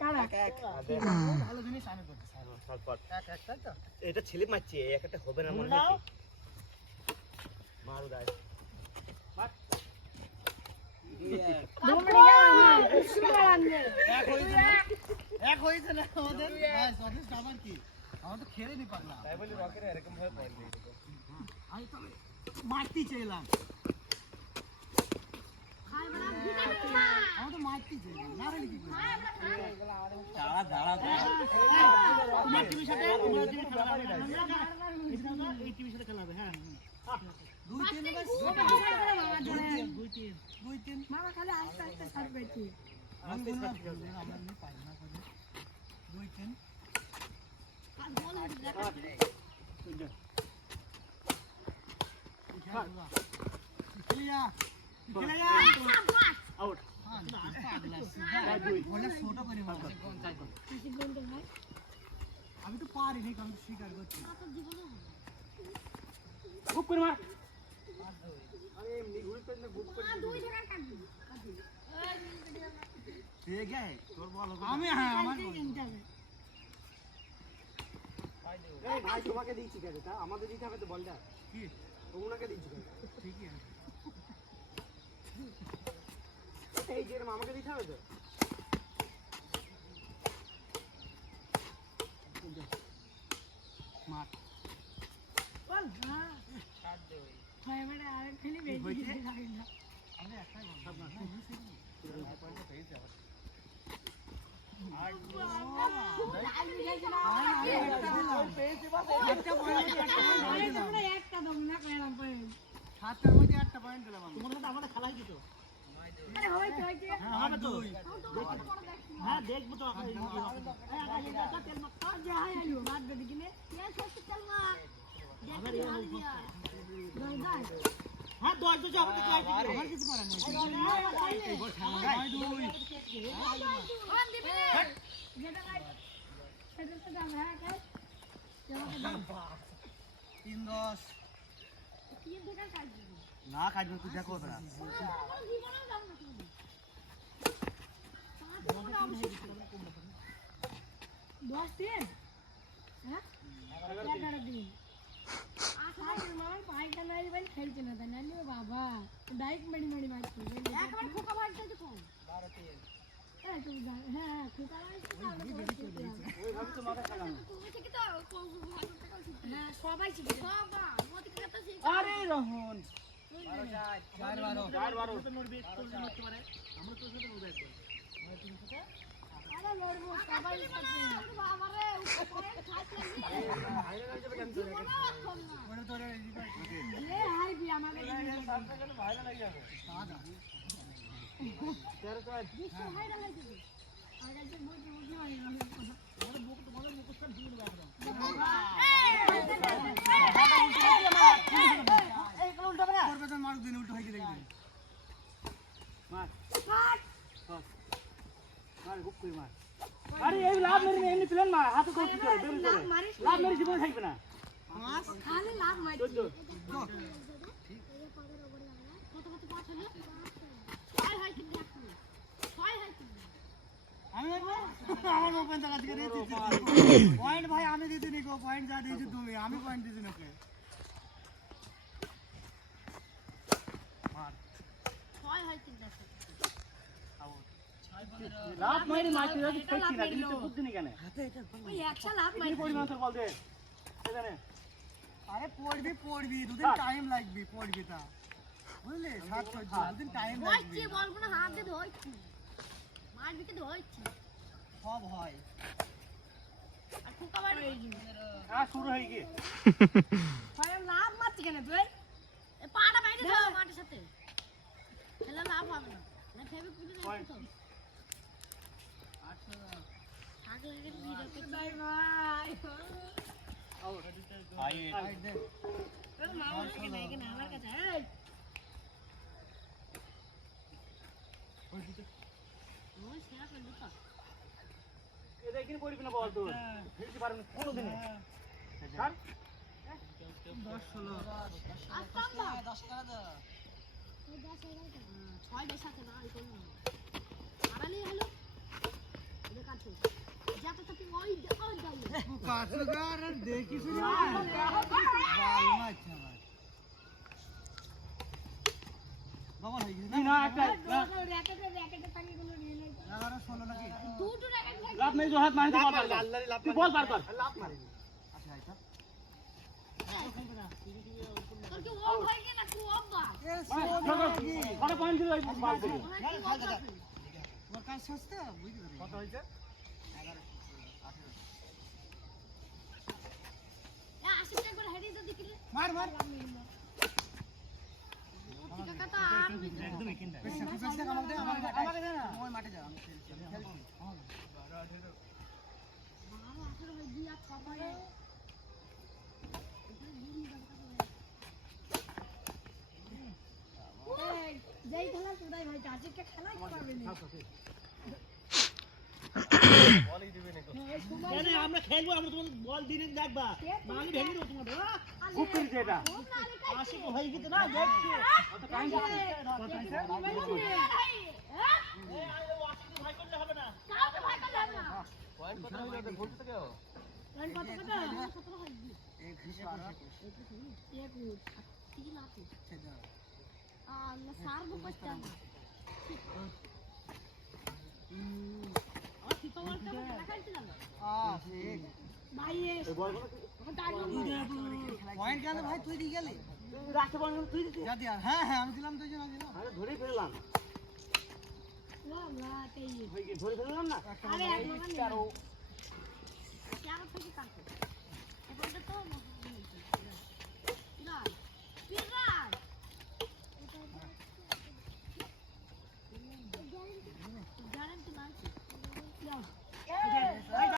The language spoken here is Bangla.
ভালো জিনিস আমি করতে চাই। এটা ছেলে মারছে, একটা হবে না মনে হচ্ছে। মারো গাইস। মার। এক হয়েছে না আমাদের ভাই যথেষ্ট আবার কি আমরা তো খেলে নি পাগলা তাই বলি রকের এরকম ভাবে পয়েন্ট দিয়ে দিল আমি তো মারতে চাইলাম আমরা তো মারতে চাইলাম না বলি কি দাঁড়া দাঁড়া তোমার টিমের সাথে তোমার টিমের খেলা হবে এই টিমের সাথে খেলা হবে হ্যাঁ 2-3 বাস 2-3 মামা খালি আস্তে আস্তে সার্ভ করছি আমরা নি পাই না করে 2-3 আর বল দেখা খেলিয়া খেলিয়া আউট হ্যাঁ পাগলা সিধা বলে ছোট করে মার কিছু বলতে ভাই আমি তো পারি নি কারণ স্বীকার করছি তো জীবনে খুব করে মার আরে এমনি ঘুরে পেলে গুপ করে দুই টাকা কাটবি ঠিক আছে তোর বল আমি হ্যাঁ আমার এই ভাই তোমাকে দিয়েছি কেন তা আমাদের দিতে হবে তো বলটা কি ওনাকে দিয়েছি কেন ঠিকই আছে এই যে আমাকে দিতে হবে তো মার বল হ্যাঁ কাট দে ওই ভাই মানে আরেক খেলি বেশি লাগে না আমি একটাই বল সব না পয়েন্ট পেয়েছি আবার হ্যাঁ 10 জন আমাকে ট্রাই করো আমার কিছু করার নেই এই বল খেলা 2 কোন দিবি যেটা ভাই সেটা তো দাম হ্যাঁ কাজ যেমন দাম 3-10 তিন টাকা কাজ দিবি না কাটবে তুই দেখো না আমার জীবনে দাম না তুমি 10 দিন হ্যাঁ 11 দিন পাইটা মারি বাড়ি খেলছে না তাই নানি বাবা ডাইরেক্ট মারি মারি মারছি একবার খোকা মারতে তো কম 12-13 এই তুমি জানো হ্যাঁ খোকা মারছি না ওই ভাবে তো মাথা খারাপ তুমি থেকে তো হ্যাঁ সবাই শিখে বাবা মতি কথা শিখে আরে রহন 12 তো নড়বে তো নড়তে পারে আমরা তোর সাথে নড়বে একবার তুমি সাথে আরে লড়বো সবাই শিখে বাবা রে উপরে খাইতে হাইরে না যাবে কেন তোরে ওরে তোরে এ হাই বি আমাকে সাথে কেন ভাইরা লাগি যাবে সাদা তেরে তো বিশ্ব হাইরা লাগি আর কাছে মুখে মুখে মারি না তোমাদের বুক তোমাদের মুখটা দিয়ে দেব একদম এই কোন উল্টা না করবে তো মারু দিন উল্টো হইকে দেখবি মার কাট মার গুপ কই মার আরে এই লাভ মেরে এমনি প্লেন মার হাতে কই করে বের করে লাভ মেরে জীবন থাকবে না মাস খালি লাভ মারছি দো ঠিক কত কত পাঁচ হলো ছয় হয় কি দেখো ছয় হয় কি আমি আমার ওপেন টাকা দিয়ে দিয়েছি পয়েন্ট ভাই আমি দিতে নিকো পয়েন্ট যা দিয়েছি তুমি আমি পয়েন্ট দিতে নাকি মার ছয় হয় কি দেখো লাভ মেরে মারতে যাচ্ছি ঠিক না কিন্তু বুদ্ধি নেই কেন ওই একটা লাভ কি মারছি পরিমাণ তোর বল দে এখানে আরে পড়বি দুদিন টাইম লাগবে পড়বি তা বুঝলি সাত সহ্য দুদিন টাইম লাগবে হইছে বলবো না হাত দিয়ে হইছে মারবি কে হইছে সব হয় আর খোকা মারি শুরু হয়ে গিয়ে ভাই লাভ মারছি কেন তুই এ পাটা বাইরে দাও মাটির সাথে খেলা লাভ হবে না না ফেবে পুজো নাই তো 800 থাক লাগে ভিডিও বাই বাই আই দে মামা থেকে নাই কেন আমার কাছে এই ওই সেরা করলি তো এটা এখানে পড়বি না বল তোর ফেলতে পারবি না কোনো দিনে স্যার 10 16 আসতাম না 10 টাকা দাও ওই 10 ছয় বেশ আছে না এই কোন আড়ালেই হলো এটা কাটছে ওই দাও কাছগার দেখিস না বাবা হয়ে গেছে না একটা র‍্যাকেটে টাঙিয়ে গুলো নিয়ে নে 11 16 নাকি দুটো র‍্যাকেট থাকে লাভ নেই, জোহাত মারি তো বল পার তুই বল পার কর লাভ মারিনি। আচ্ছা আইতা তোর কি ও হয়ে গেল না তুই অব্বা বড় পয়েন্ট দিল এই বল থেকে তোমার কাজ সস্তা বুঝতে পারি কত হয়েছে? এ 80 টাকা করে হেডি যদি কিলে মার মার টাকা তো আর একদম একিনটা স্যাক্রিফাইস দে আমাকে দে না ওই মাঠে যা আমি খেলছি বাবা আসলে ওই দিয়া কপালে যেই খেলা তোরাই ভাই আজকে খেলাই পারবে না বলই দিবে নাকি? মানে আমরা খেলবো, আমরা তোমাদের বল দিনে দেখবা আমি ভেঙে দেবো তোমাদের খুব করেছে এটা আশিক হয়ে গেছে না দেখছি অত কাইন্ড আছে কত আছে ভাই করলে হবে না কাউকে ভয় করলে হবে না পয়েন্ট কত হয়ে যাবে? ভুল তো কেউ? রান কত কত 17 হয় এক হিসাব এক মিনিট ঠিক না আছে ছেদা না সার গো পড়তা আর ফিফা ওয়ার্ল্ড কাপ খেলছিলাম ঠিক ভাই পয়েন্ট কেন ভাই তুই দিয়ে গেলি রাখতে পারবো তুই দিতে যা দিয়া হ্যাঁ হ্যাঁ আমি দিলাম তুই জন্য দিলাম আরে ধরে ফেললাম না তাই হয়ে গেছে ধরে ফেললাম না আরে এক মানে চারো থেকে কাটতে এখন তো না